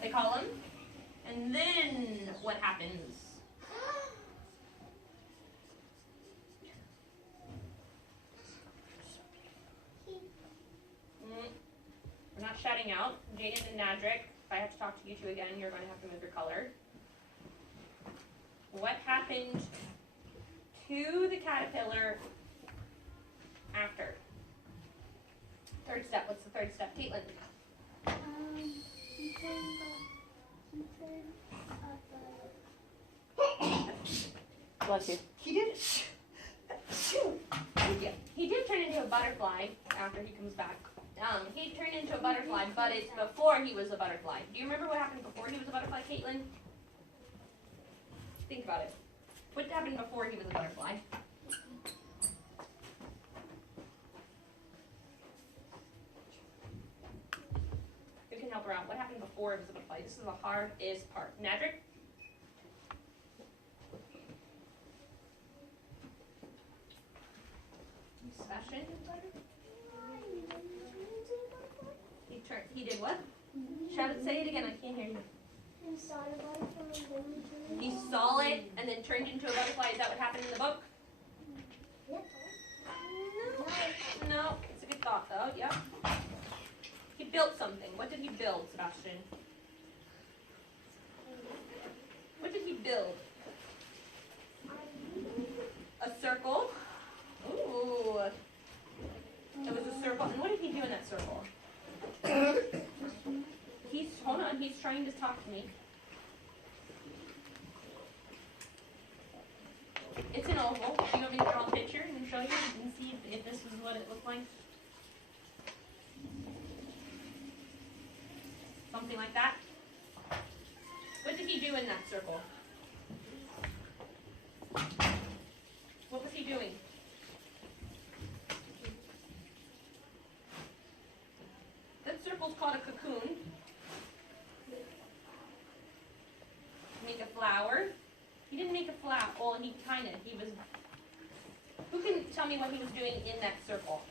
what they call them. And then what happens? We're not shouting out. Jaden and Nadrick, if I have to talk to you two again, you're going to have to move your color. What happened to the caterpillar after? Third step. What's the third step? Caitlin. Bless you. He did. He did turn into a butterfly after he comes back. He turned into a butterfly, but it's before he was a butterfly. Do you remember what happened before he was a butterfly, Caitlin? Think about it. What happened before he was a butterfly? Who can help her out? What happened before he was a butterfly? This is the hardest part. Nadrick? Sebastian? He did what? Shout it, say it again, I can't hear you. He saw the butterfly. He saw it and then turned into a butterfly. Is that what happened in the book? Yep. No, it's a good thought though, yep. He built something. What did he build, Sebastian? What did he build? A circle. Ooh. It was a circle. And what did he do in that circle? Hold on, he's trying to talk to me. It's an oval. Do you want me to draw a picture and show you and see if this is what it looked like? Something like that. What did he do in that circle? What was he doing? That circle's called a cocoon. Make a flower. He didn't make a flower. Oh, he was. Who can tell me what he was doing in that circle?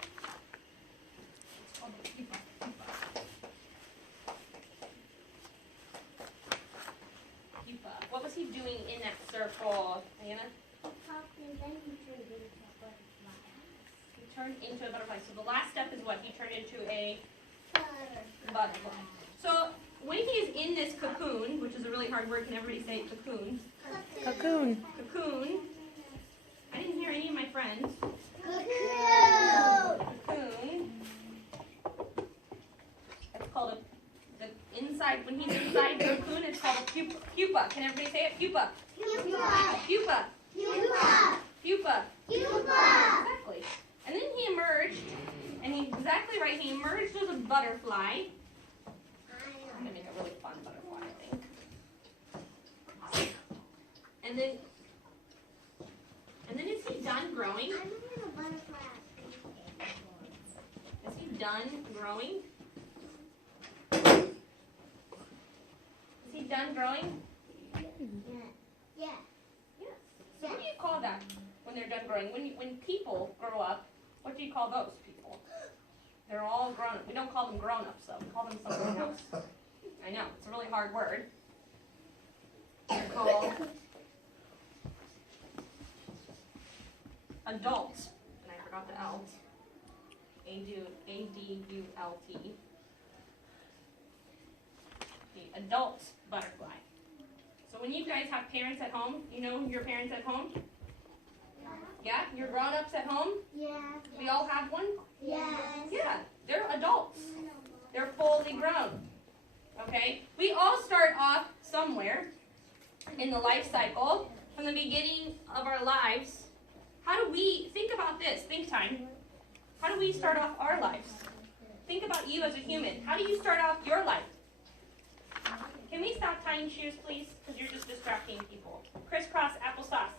It's called a pupa. Pupa. What was he doing in that circle, Diana? He turned into a butterfly. So the last step is what? He turned into a butterfly. So when he is in this cocoon, which is a really hard word, can everybody say cocoon? Cocoon. Cocoon. I didn't hear any of my friends. Cocoon. That's called the inside. When he's inside the cocoon, it's called a pupa. Can everybody say it? Pupa. Pupa. Pupa. Exactly. And then he emerged, and he's exactly right. He emerged as a butterfly. I'm gonna make a really fun butterfly, I think. And then is he done growing? Is he done growing? Is he done growing? Yeah. Yes. So what do you call that when they're done growing? When people grow up, what do you call those people? They're all grown up. We don't call them grown-ups though. We call them something else. I know, it's a really hard word. They're called adults. And I forgot the L. A-D-U-L-T. The adult butterfly. So when you guys have parents at home, you know your parents at home? Yeah? Your grown-ups at home? Yeah. We all have one? Yes. Yeah, they're adults. They're fully grown. Okay? We all start off somewhere in the life cycle from the beginning of our lives. How do we, think about this, think time. How do we start off our lives? Think about you as a human. How do you start off your life? Can we stop tying shoes, please? Because you're just distracting people. Crisscross applesauce.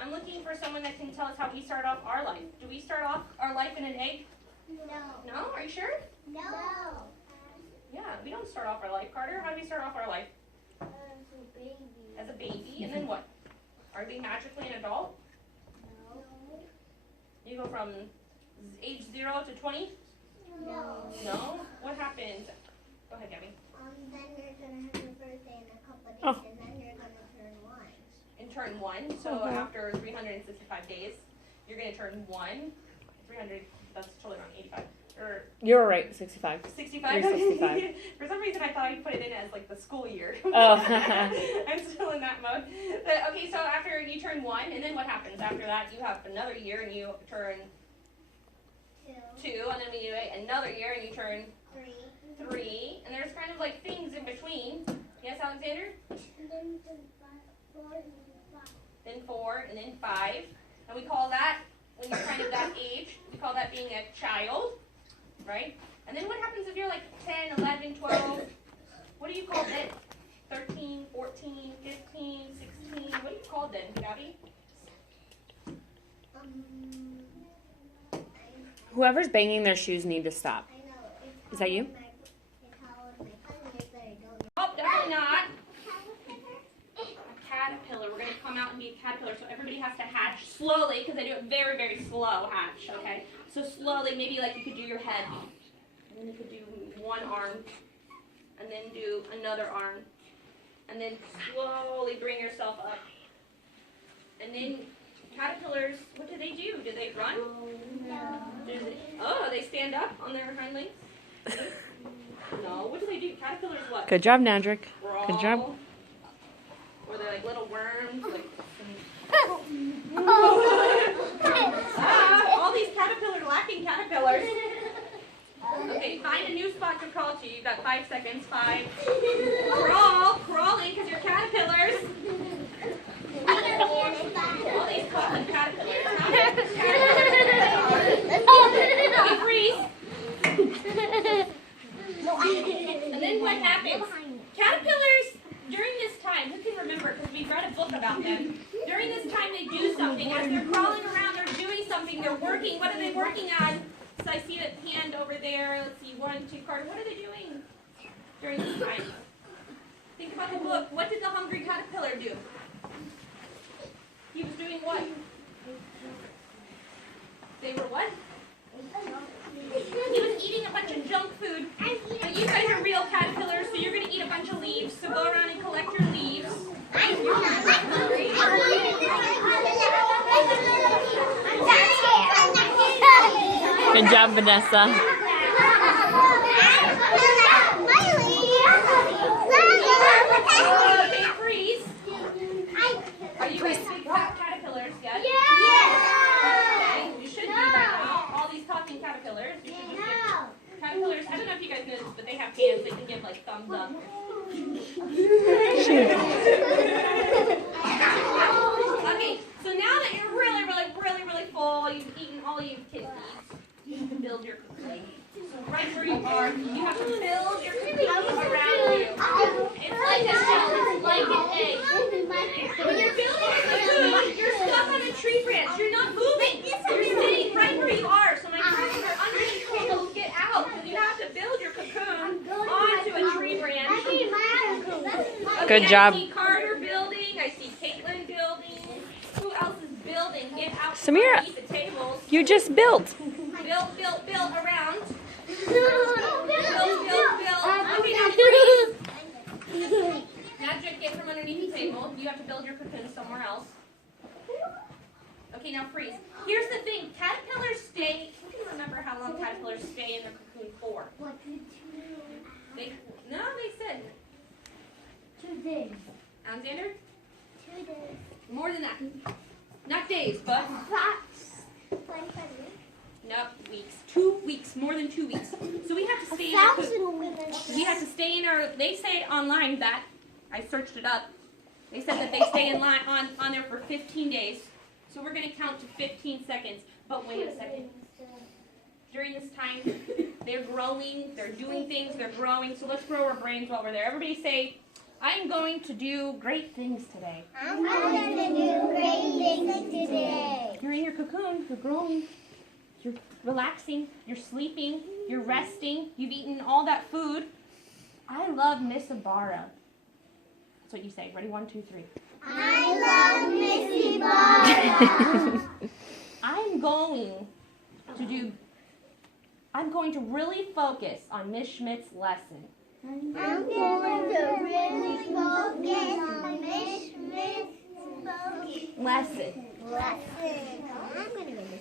I'm looking for someone that can tell us how we start off our life. Do we start off our life in an egg? No. No? Are you sure? No. Yeah, we don't start off our life, Carter. How do we start off our life? As a baby. As a baby, and then what? Are we magically an adult? No. You go from age 0 to 20? No. No? turn 1. So after 365 days, you're going to turn 1. 300, that's totally wrong, 85. Or You're right, 65. 65? 365. For some reason, I thought I put it in as like the school year. Oh. I'm still in that mode. But, okay, so after you turn 1, and then what happens? After that, you have another year, and you turn 2, and then we do another year, and you turn 3. And there's kind of like things in between. Yes, Alexander? Then 4, and then 5. And we call that, when you're kind of that age, we call that being a child, right? And then what happens if you're like 10, 11, 12? What do you call then? 13, 14, 15, 16? What do you call then, Gabby? Whoever's banging their shoes need to stop. Is that you? Oh, definitely not. A caterpillar. We're going to come out and be a caterpillar, so everybody has to hatch slowly, because they do it very, very slow hatch, okay? So slowly, maybe like you could do your head, and then you could do one arm, and then do another arm, and then slowly bring yourself up. And then caterpillars, what do? Do they run? Oh, they stand up on their hind legs? No, what do? Caterpillars what? Good job, Nadrick. Crawl. Good job. Or they're like little worms. Like all these lacking caterpillars. Okay, find a new spot to crawl to. You've got 5 seconds. 5. Crawl in because you're caterpillars. All these crawling caterpillars. Okay, freeze. And then what happens? Caterpillars, during this time, who can remember, because we've read a book about them, during this time they do something. As they're crawling around, they're doing something, they're working. What are they working on? So I see a hand over there. Let's see, 1, 2, Carter. What are they doing during this time? Think about the book. What did the hungry caterpillar do? He was doing what? They were what? He was eating a bunch of junk food. But you guys are real caterpillars, so you're going to eat a bunch of leaves. So go around and collect your leaves. Good job, Vanessa. Okay, freeze. Are you guys big fat caterpillars yet? Okay, you should be by now. All these talking caterpillars. You should just give caterpillars. I don't know if you guys know this, but they have hands. They can give like thumbs up. Okay, so now that you're really, really, really, really full, you've eaten all you can eat, you can build your cocoon. So right where you are, you have to build your cocoon around you. It's like a shell. It's like an egg. When you're building a cocoon, you're stuck on a tree branch. You're not moving. You're sitting right where you are. So my friends are underneath tables, get out. Because you have to build your cocoon onto a tree branch. Good Okay, job. I see Carter building. I see Caitlin building. Who else is building? Get out Samira, underneath the tables. You just built. Build around. Build. Okay, now freeze. Magic, get from underneath the table. You have to build your cocoon somewhere else. Okay, now freeze. Here's the thing. Caterpillars stay. Who can remember how long caterpillars stay in their cocoon for? They said. 2 days. Alexander? 2 days. More than that. Not days, but nope, weeks. 2 weeks, more than 2 weeks. So we have to stay in our we have to stay in our, they say online that, I searched it up, they said that they stay in line on there for 15 days. So we're going to count to 15 seconds. But wait a second. During this time, they're growing, they're doing things, they're growing. So let's grow our brains while we're there. Everybody say, I'm going to do great things today. I'm going to do great things today. You're in your cocoon, you're growing, you're relaxing, you're sleeping, you're resting, you've eaten all that food. I love Miss Ibarra. That's what you say. Ready? 1, 2, 3. I love Miss Ibarra. I'm going to really focus on Miss Schmidt's lesson. I'm going to really focus on Miss Schmidt's Lesson. Lesson.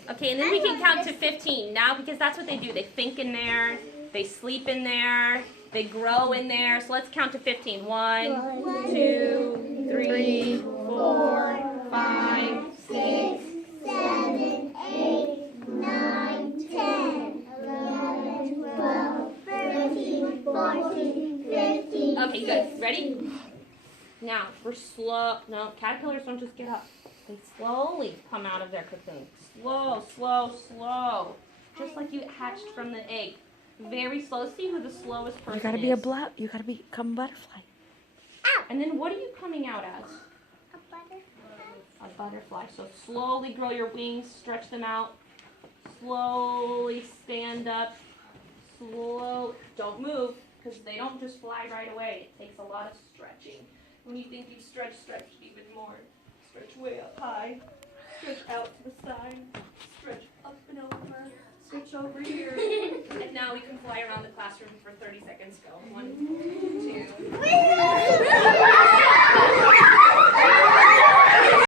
Okay, and then we can count to 15 now because that's what they do. They think in there, they sleep in there, they grow in there. So let's count to 15. 1, 2, 3, 4, 5, 6, 7, 8, 9, 10, 11, 12, 13, 14, 15. Okay, good. Ready? Now, we're slow. No, caterpillars don't just get up. They slowly come out of their cocoon. Slow, slow, slow. Just like you hatched from the egg. Very slow. See who the slowest person is. You gotta become a butterfly. And then what are you coming out as? A butterfly. A butterfly. So slowly grow your wings, stretch them out. Slowly stand up. Slow. Don't move because they don't just fly right away. It takes a lot of stretching. When you think you've stretched, stretch even more. Stretch way up high. Stretch out to the side. Stretch up and over. Stretch over here. And now we can fly around the classroom for 30 seconds. Go. 1, 2.